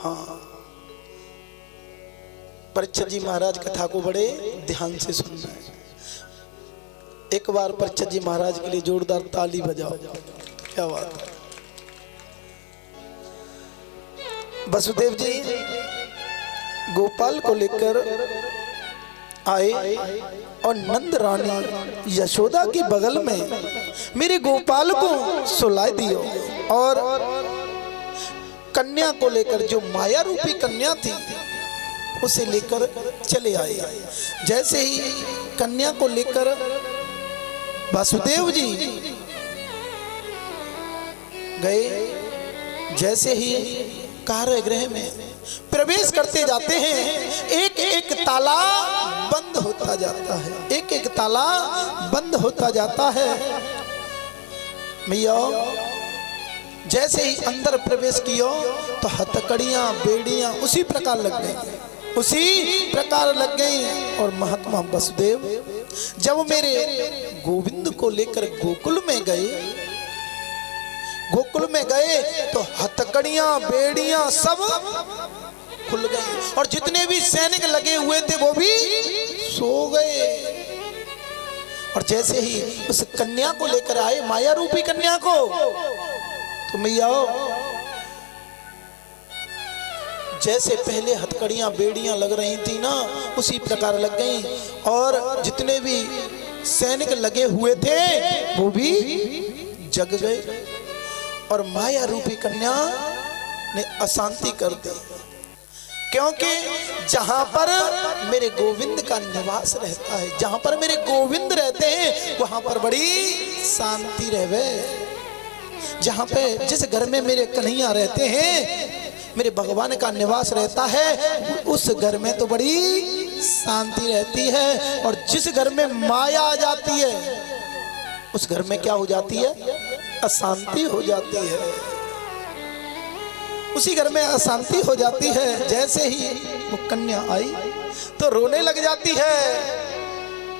हाँ, परीक्षित जी महाराज कथा को बड़े ध्यान से सुनना है। एक बार परीक्षित जी महाराज के लिए जोरदार ताली बजाओ। क्या बात है। वसुदेव जी गोपाल को लेकर आए और नंद रानी यशोदा के बगल में मेरे गोपाल को सुला दियो और कन्या को लेकर, जो माया रूपी कन्या थी, उसे लेकर चले आए। जैसे ही कन्या को लेकर वासुदेव जी गए, जैसे ही कारागृह में प्रवेश करते जाते हैं, एक एक ताला बंद होता जाता है, एक एक ताला बंद होता जाता है। मैया जैसे ही अंदर प्रवेश किया तो हथकड़ियां बेड़ियां उसी प्रकार लग गई, उसी प्रकार लग गई। और महात्मा वसुदेव जब मेरे गोविंद को लेकर गोकुल में गए, गोकुल में गए तो हथकड़ियां बेड़ियां सब खुल गई और जितने भी सैनिक लगे हुए थे वो भी सो गए। और जैसे ही उस कन्या को लेकर आए, माया रूपी कन्या को, तो मैया जैसे पहले हथकड़ियां बेड़ियां लग रही थी ना, उसी प्रकार लग गई और जितने भी सैनिक लगे हुए थे वो भी जग गए और माया रूपी कन्या ने अशांति कर दी। क्योंकि जहां पर मेरे गोविंद का निवास रहता है, जहां पर मेरे गोविंद रहते हैं, वहां पर बड़ी शांति रहवे। जहां पे जिस घर में मेरे कन्हैया रहते हैं, मेरे भगवान का निवास रहता है, उस घर में तो बड़ी शांति रहती है। और जिस घर में माया आ जाती है, उस घर में क्या हो जाती है? अशांति हो जाती है, उसी घर में अशांति हो जाती है। जैसे ही वो कन्या आई तो रोने लग जाती है,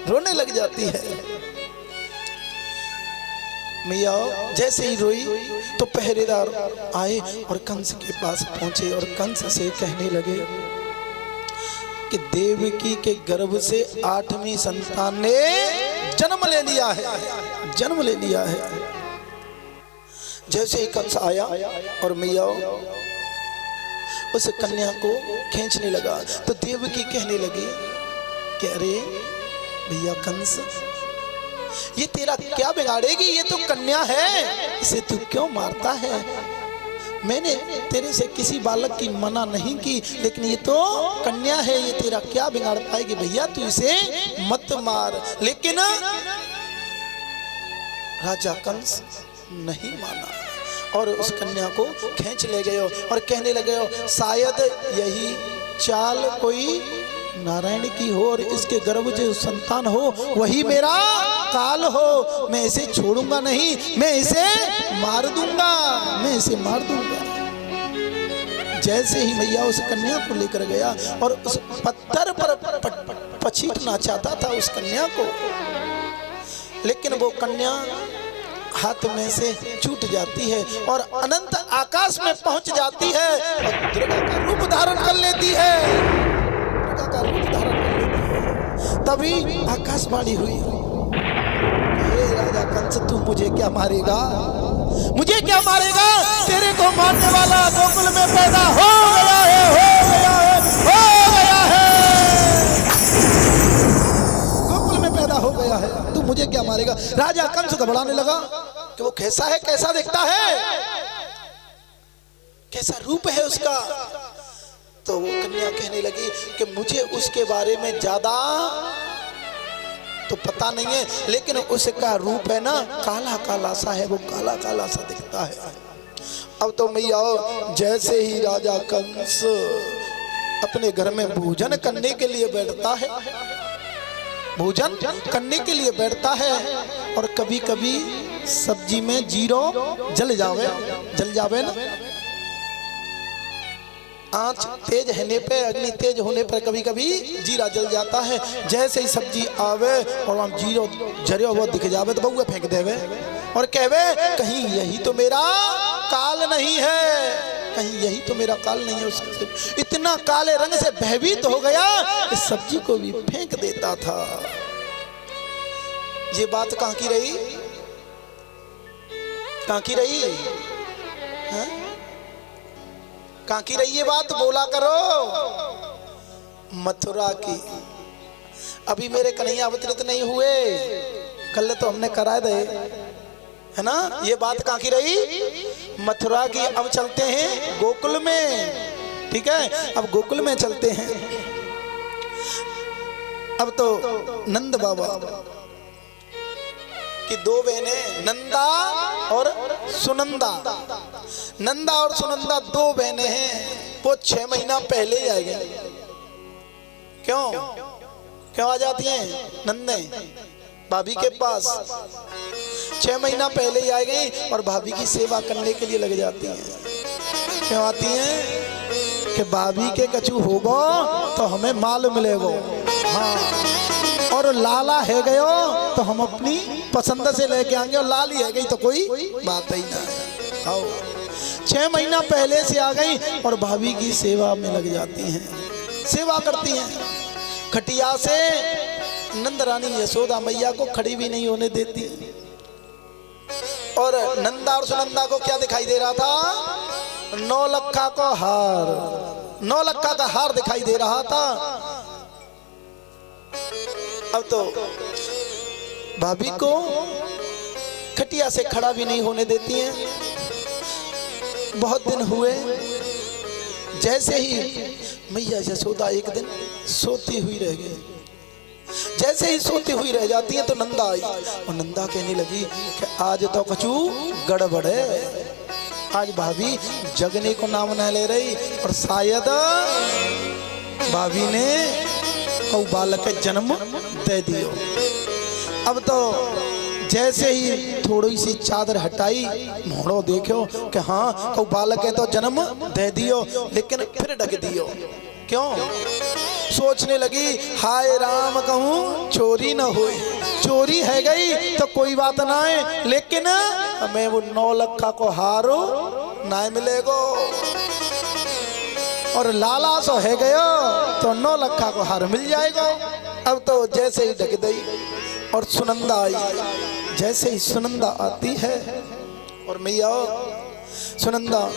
रोने लग जाती है। मैया जैसे ही रोई तो पहरेदार आए और कंस के पास पहुंचे और कंस से कहने लगे कि देवकी के गर्भ से 8वीं संतान ने जन्म ले लिया है, जन्म ले लिया है। जैसे ही कंस आया और मैया उस कन्या को खींचने लगा तो देवकी कहने लगी कि अरे भैया कंस, ये तेरा क्या बिगाड़ेगी? ये तो कन्या है, इसे तू क्यों मारता है? मैंने तेरे से किसी बालक की मना नहीं की, लेकिन ये तो कन्या है, ये तेरा क्या बिगाड़ पाएगी? भैया तू इसे मत मार। लेकिन राजा कंस नहीं माना और उस कन्या को खींच ले गए और कहने लगे शायद यही चाल कोई नारायण की हो और इसके गर्भ जो संतान हो वही मेरा काल हो। मैं इसे छोड़ूंगा नहीं, मैं इसे मार दूंगा, मैं इसे मार दूंगा। जैसे ही मैया उस कन्या को लेकर गया और उस पत्थर पर पछीटना चाहता था उस कन्या को, लेकिन वो कन्या हाथ में से छूट जाती है और अनंत आकाश में पहुंच जाती है और दुर्गा का रूप धारण कर लेती है, दुर्गा का रूप धारण कर लेती है। तभी आकाशवाणी हुई, हे राजा कंस, तू मुझे क्या मारेगा? मुझे क्या मारेगा? तेरे को मारने वाला गोकुल में पैदा हो गया है, हो गया है, हो गया है, गोकुल में पैदा हो गया है, तू मुझे क्या मारेगा? राजा कंस घबराने लगा कि वो कैसा है, कैसा दिखता है, कैसा रूप है उसका। तो वो कन्या कहने लगी कि मुझे उसके बारे में ज्यादा तो पता नहीं है, लेकिन उसका रूप है ना काला काला सा है, वो काला काला सा दिखता है। अब तो मैया जैसे ही राजा कंस अपने घर में भोजन करने के लिए बैठता है, भोजन करने के लिए बैठता है और कभी कभी सब्जी में जीरो जल जावे ना, आंच तेज होने पे, अग्नि तेज होने पर कभी कभी जीरा जल जाता है। जैसे ही सब्जी आवे और वहाँ जीरो जरे वो दिख जावे तो बउआ फेंक देवे और कहवे कहीं यही तो मेरा काल नहीं है, कहीं यही तो मेरा काल नहीं है। उससे इतना काले रंग से भयभीत हो गया, इस सब्जी को भी फेंक देता था। ये बात कहाँ की रही, कहाँ की रही, कहाँ की रही ये बात, बोला करो। मथुरा की। अभी मेरे कन्हैया अवतरित नहीं हुए, कल तो हमने कराए दे, है ना। ये बात कहाँ की रही, मथुरा की। अब चलते हैं गोकुल में, ठीक है। अब गोकुल में चलते हैं। अब तो नंद बाबा की दो बहनें, नंदा और सुनंदा। नंदा और सुनंदा दो बहनें हैं। वो 6 महीना पहले ही आ गई। क्यों क्यों आ जाती हैं नंदे भाभी के पास? 6 महीना पहले ही आ गई और भाभी की सेवा करने के लिए लग जाती हैं। क्यों आती हैं कि भाभी के कछु होगो तो हमें माल मिलेगो, हाँ, और लाला है गयो तो हम अपनी पसंद से लेके आएंगे, और लाल ही है गई तो कोई बात ही ना है। आओ, 6 महीना पहले से आ गई और भाभी की सेवा में लग जाती हैं, सेवा करती हैं। खटिया से नंद रानी यशोदा मैया को खड़ी भी नहीं होने देती। और नंदा और सुनंदा को क्या दिखाई दे रहा था, 9 लक्का को हार, 9 लक्का का हार दिखाई दे रहा था। अब तो भाभी को खटिया से खड़ा भी नहीं होने देती हैं। बहुत दिन हुए, जैसे ही मैया यशोदा एक दिन सोती हुई रह गई, जैसे ही सोती हुई रह जाती है तो नंदा आई और नंदा कहने लगी कि आज तो कछु गड़बड़ है, आज भाभी जगने को नाम न ले रही और शायद भाभी ने कौ बालक के जन्म दे दियो। अब तो जैसे ही थोड़ी सी चादर हटाई, मोड़ो देखो कि हाँ कौ बालक है तो जन्म दे दियो, लेकिन फिर ढक दियो। क्यों? सोचने लगी हाय राम कहूँ चोरी न हुई, चोरी है गई तो कोई बात ना है, लेकिन हमें वो 9 लक्का को हारो ना मिलेगो, और लाला सो है गयो तो 9 लक्का को हार मिल जाएगा। अब तो जैसे ही ढक गई और सुनंदा आई, जैसे ही सुनंदा आती है और मैया सुनंदा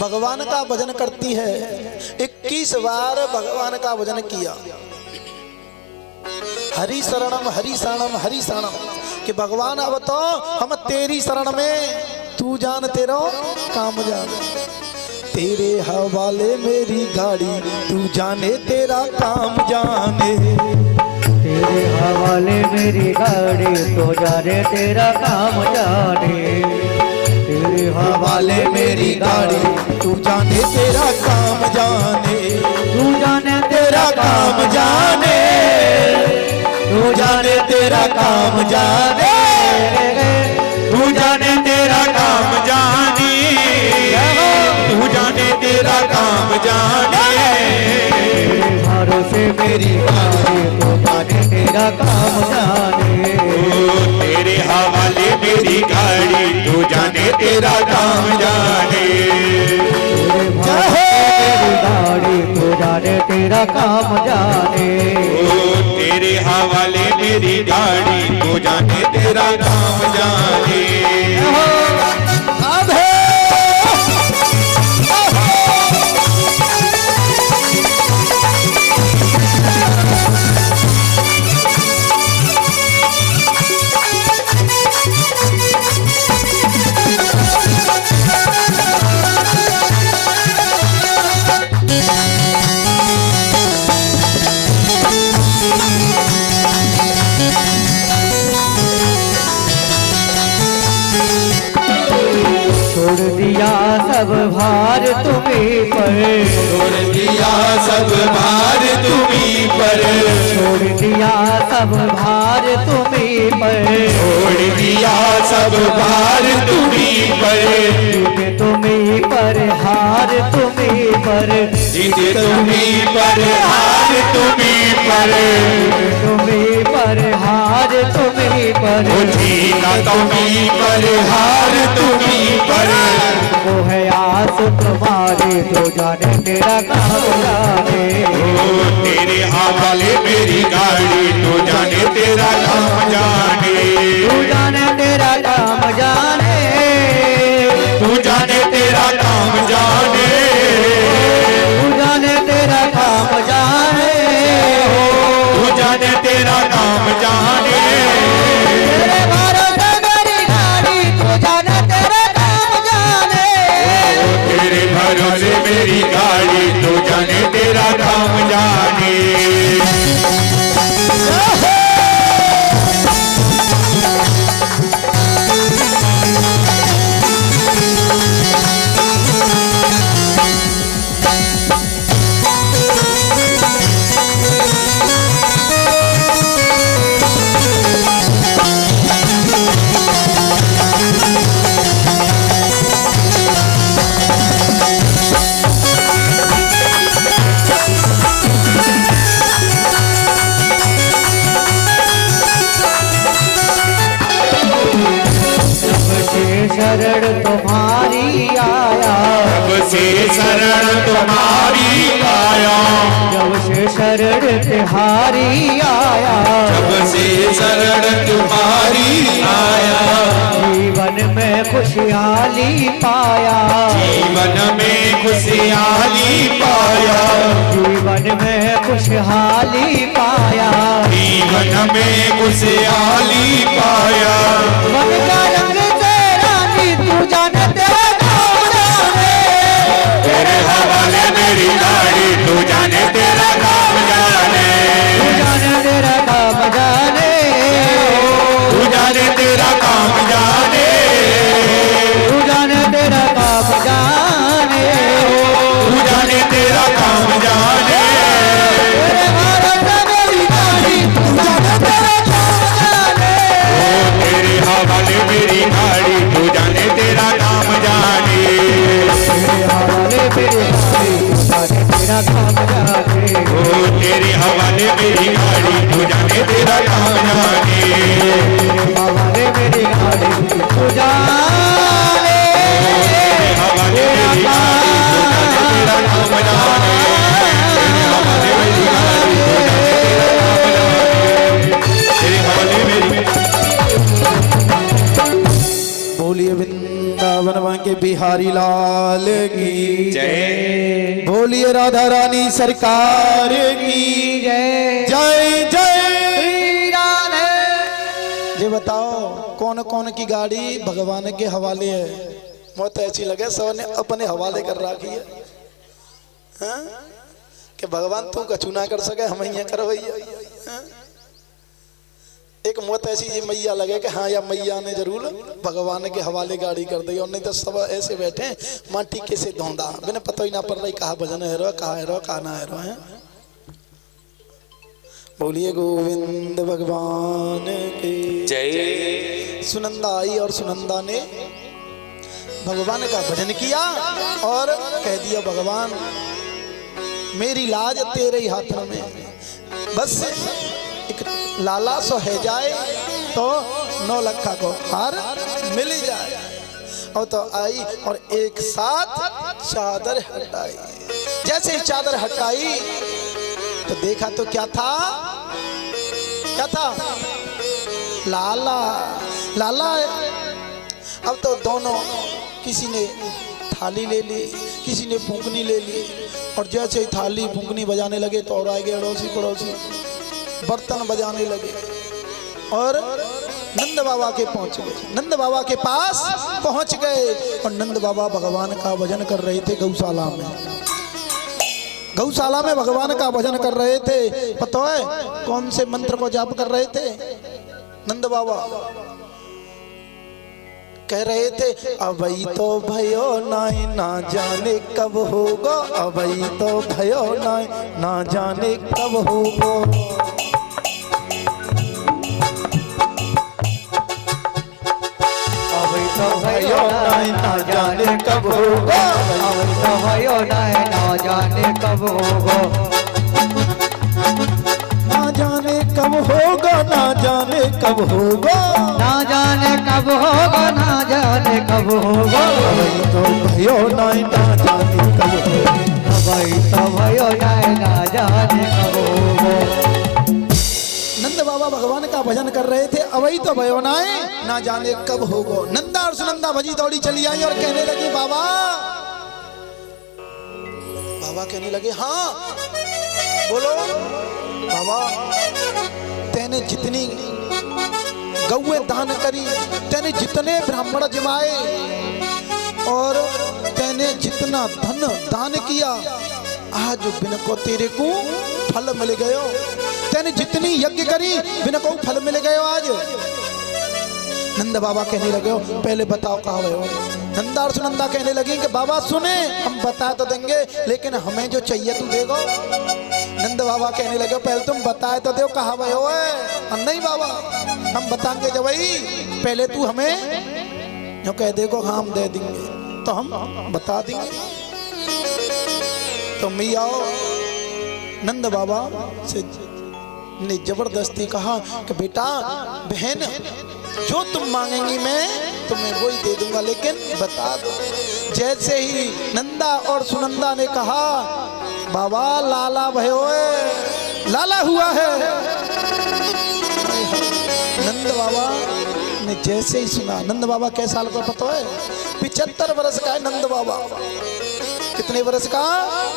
भगवान का भजन करती है। 21 बार भगवान का भजन किया, हरि शरणम हरि शरणम हरि शरणम, कि भगवान अब तो हम तेरी शरण में, तू जान तेरा काम जान, तेरे हवाले मेरी गाड़ी, तू जाने तेरा काम जाने, तेरे हवाले मेरी गाड़ी, तो जाने तेरा काम जाने, तेरे हवाले मेरी गाड़ी, तू जाने तेरा काम जाने, तू जाने तेरा काम जाने, तू जाने तेरा काम जाने, तू जाने तेरा काम जाने, तू जाने तेरा काम जाने, भरोसे मेरी गाड़ी, तो जाने तेरा काम जाने, तेरे हवाले मेरी गाड़ी, तू जाने तेरा काम जाने, तेरी गाड़ी, तो जाने तेरा काम जाने, तेरे हवाले मेरी गाड़ी, तू जाने तेरा काम जाने। छोड़ दिया सब भार तुम्हीं पर, छोड़ दिया सब भार तुम्हीं पर, छोड़ दिया सब भार तुम्हीं पर, छोड़ दिया सब भार तुम्हीं पर, जीत तुम्हीं पर हार तुम्हीं पर, जीत तुम्हीं पर हार तुम्हीं पर, तुम्हीं पर हार तुम्हीं पर, जीना तुम्हीं पर, हार तुम्हीं पर। वो है आस तुम्हारी तो जाने तेरा काम जाने। ओ तेरे हवाले मेरी गाड़ी तो जाने तेरा काम जाने। तू जाने तेरा काम जाने। तू जाने तेरा काम जाने। तू जाने तेरा काम जाने। तू जाने तेरा काम जाने। तेरे भरोसे मेरी गाड़ी तू जाने तेरा काम जाने। तेरे भरोसे मेरी गाड़ी तो जाने तेरा काम जाने। शरण तुम्हारी आया। जब से शरण तुम्हारी आया। जब से शरण तिहारी आया। जब से शरण तुम्हारी आया। जीवन में खुशहाली पाया। जीवन में खुशहाली पाया। जीवन में खुशहाली पाया। जीवन में खुशहाली पाया। मन का रंग तेरा नी तू जाने तेरा काम जाने। तेरे हवाले मेरी गाड़ी तू जाने तेरा काम जाने। तू जाने तेरा काम जाने। तू जाने तेरा काम जाने। तू जाने तेरा काम जाने। तू जाने तेरा काम जाने। तेरे भरोसे मेरी गाड़ी तू जाने तेरा काम जाने। ओ तेरे हवाले मेरी गाड़ी तू जाने तेरा काम जाने। तेरे हवाले मेरी गाड़ी तू जाने तेरा काम जाने। ओ तेरे हवाले मेरी गाड़ी तू जाने तेरा काम जाने। तेरे हवाले मेरी गाड़ी तू जाने तेरे हवाले मेरी गाड़ी तू जाने तेरा काम जाने। तेरे हवाले मेरी गाड़ी तू जाने तेरा काम जाने। तेरे हवाले मेरी। बोलिए वृंदावन के बिहारी लाल की जय। बोलिए राधा रानी सरकार की जय। जय जय। श्री राधे। ये बताओ कौन कौन की गाड़ी भगवान के हवाले है? बहुत ऐसी लगे सब ने अपने हवाले कर रखी है, हाँ? कि भगवान तू कछु ना कर सके हम यहाँ कर भैया, हाँ? एक मौत ऐसी जी मैया लगे कि हाँ या मैया ने जरूर भगवान के हवाले गाड़ी कर दी, और नहीं तो सब ऐसे बैठे माटी कैसे धोंदा मैंने पता ही ना पड़ रही कहा भजन है रो कहा है रो कहा ना है रो है। बोलिए गोविंद भगवान की जय। सुनंदा आई और सुनंदा ने भगवान का भजन किया और कह दिया भगवान मेरी लाज तेरे ही हाथ में, बस एक लाला सो है जाए तो 9 लखा को हार मिल जाए। और तो आई और एक साथ चादर हटाई। जैसे ही चादर हटाई तो देखा तो क्या था, क्या था? लाला। लाला। अब तो दोनों, किसी ने थाली ले ली, किसी ने फूंकनी ले ली, और जैसे ही थाली फूंकनी बजाने लगे तो और आगे अड़ोसी पड़ोसी बर्तन बजाने लगे और नंद बाबा के पहुंच गए। नंद बाबा के पास पहुंच गए और नंद बाबा भगवान का भजन कर रहे थे गौशाला में। गौशाला में भगवान का भजन कर रहे थे। पता है कौन से मंत्र को जाप कर रहे थे? नंद बाबा कह रहे थे अबई तो भयो नाई ना जाने कब होगा, अबई तो भयो नाई ना जाने कब होगा। अबई तो भयो नाई ना जाने कब होगा, अबई तो भयो नाई ना जाने कब होगा, ना जाने कब होगा, ना जाने कब होगा, ना जाने कब होगा, ना जाने कब होगा। अवई तो भयो नाय ना जाने कब होगा। अवई तो भयो नाय ना जाने कब होगा। नंद बाबा भगवान का भजन कर रहे थे, अवई तो भयो नाय ना जाने कब होगा। नंदा और सुनंदा भजी दौड़ी चली आई और कहने लगी बाबा, बाबा कहने लगे हाँ बोलो बाबा, तेने जितनी गौए दान करी, तेने जितने ब्राह्मण जमाए और तेने जितना धन दान किया, आज बिन को तेरे को फल मिल गयो। तेने जितनी यज्ञ करी बिन को फल मिल गयो आज। नंद बाबा कहने लगे पहले बताओ कहाँ गए हो। नंदा और सुनंदा कहने लगी कि बाबा सुने, हम बता तो देंगे लेकिन हमें जो चाहिए तू देगो। नंद बाबा कहने लगे पहले तुम बताए तो दो कहाँ गए हो। नहीं बाबा हम बताएंगे जब वही, पहले तू हमें जो कह देगो हाँ हम दे देंगे तो हम बता देंगे। तो मैं आओ नंद बाबा से ने जबरदस्ती कहा कि बेटा बहन जो तुम मांगेंगी मैं तुम्हें वही दे दूंगा, लेकिन बता दो। जैसे ही नंदा और सुनंदा ने कहा बाबा लाला भयो लाला हुआ है, नंद बाबा ने जैसे ही सुना, नंद बाबा कैसे साल का पता है? 75 वर्ष का है नंद बाबा। कितने वर्ष का?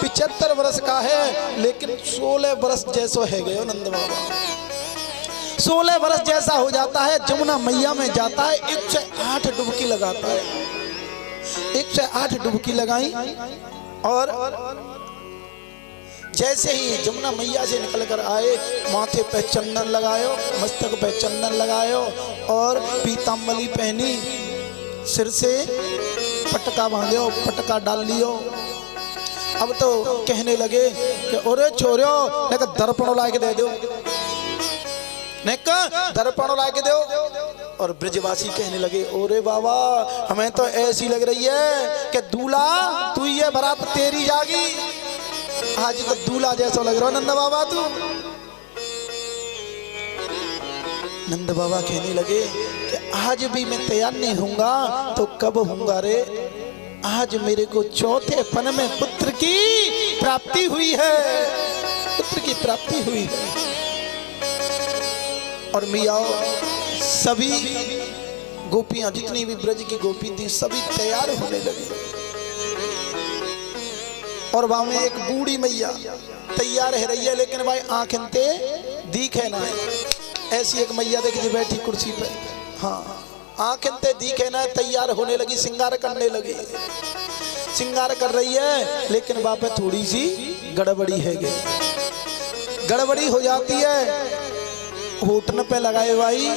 75 वर्ष का है, लेकिन 16 वर्ष जैसो है गयो नंद बाबा। 16 वर्ष जैसा हो जाता है, जमुना मैया में जाता है, 108 डुबकी लगाता है। 108 डुबकी लगाई और जैसे ही जमुना मैया से निकल कर आए, माथे पे चंदन लगायो, मस्तक पे चंदन लगायो और पीताम्बली पहनी, सिर से पटका बांधो, पटका डाल लियो। अब तो कहने लगे कि ओरे छोरो लेकर दर्पण ला के दे दो, दर्पण ला के दो। और ब्रजवासी कहने लगे ओरे बाबा हमें तो ऐसी लग रही है कि दूल्हा तू ये बारात तेरी जागी, आज तो दूल्हा जैसा लग रहा नंद बाबा तू। नंद बाबा कहने लगे कि आज भी मैं तैयार नहीं होऊंगा तो कब होऊंगा रे। आज मेरे को चौथे पन में पुत्र की प्राप्ति हुई है, पुत्र की प्राप्ति हुई है। और मियाँ सभी गोपियां जितनी भी ब्रज की गोपी थी सभी तैयार होने लगी। और वहां में एक बूढ़ी मैया तैयार है रही है, लेकिन भाई आंखें ते दिखे ना है। ऐसी एक मैया देखी बैठी कुर्सी पे, हाँ आंखें ते दिखे ना, तैयार होने लगी, श्रृंगार करने लगी, श्रृंगार कर रही है, लेकिन वहां पे थोड़ी सी गड़बड़ी है, गड़बड़ी हो जाती है। होठन पे लगाए भाई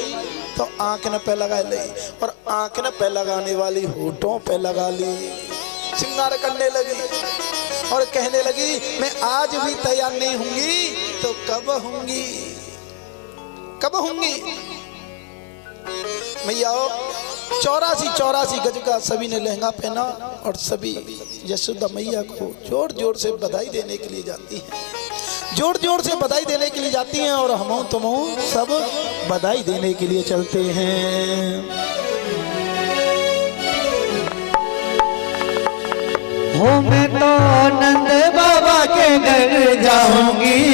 तो आंखन पे लगाए ली, और आंखन पे लगाने वाली होठों पे लगा ली, श्रृंगार करने लगी और कहने लगी मैं आज भी तैयार नहीं होंगी तो कब होंगी, कब होंगी। मैया 84 गज का सभी ने लहंगा पहना और सभी यशोदा मैया को जोर जोर से बधाई देने के लिए जाती हैं, जोर जोर से बधाई देने के लिए जाती हैं। और हम तुम सब बधाई देने के लिए चलते हैं। हो मैं तो नंद बाबा के घर जाऊंगी।